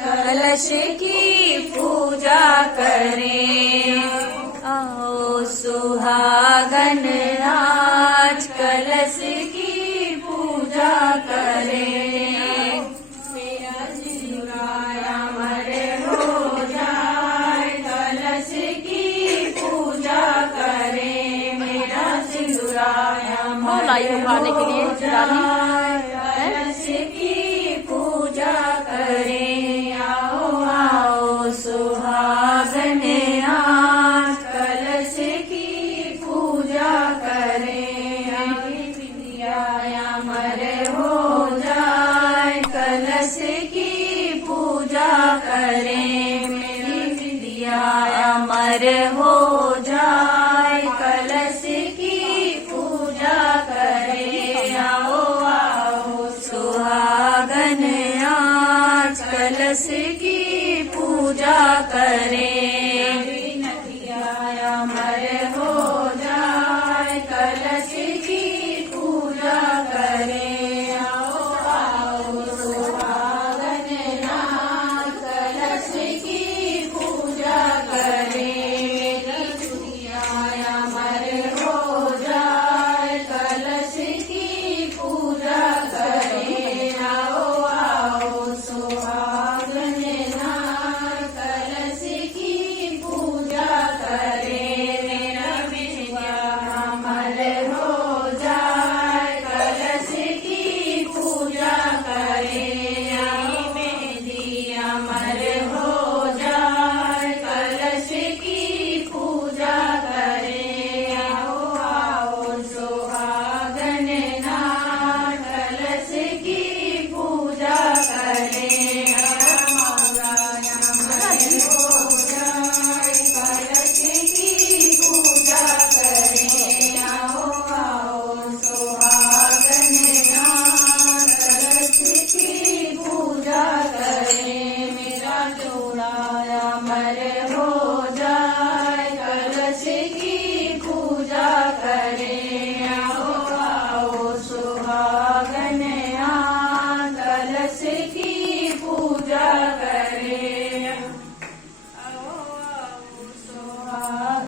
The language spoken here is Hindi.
कलश की पूजा करें, आओ सुहागन आज कलश की पूजा करें। मेरा सिंदूराया मरे हो जाए, कलश की पूजा करें। मेरा सिंदूराया मरे हो जाए, कलश की पूजा करें। आओ आओ सुहागन आज कलश की पूजा करें। विद्या अमर हो जाए, कलश की पूजा करें। मेरी विद्या अमर हो जाए, कलश की पूजा करें। आओ आओ सुहागन आज कलश की पूजा करें। नदिया अमर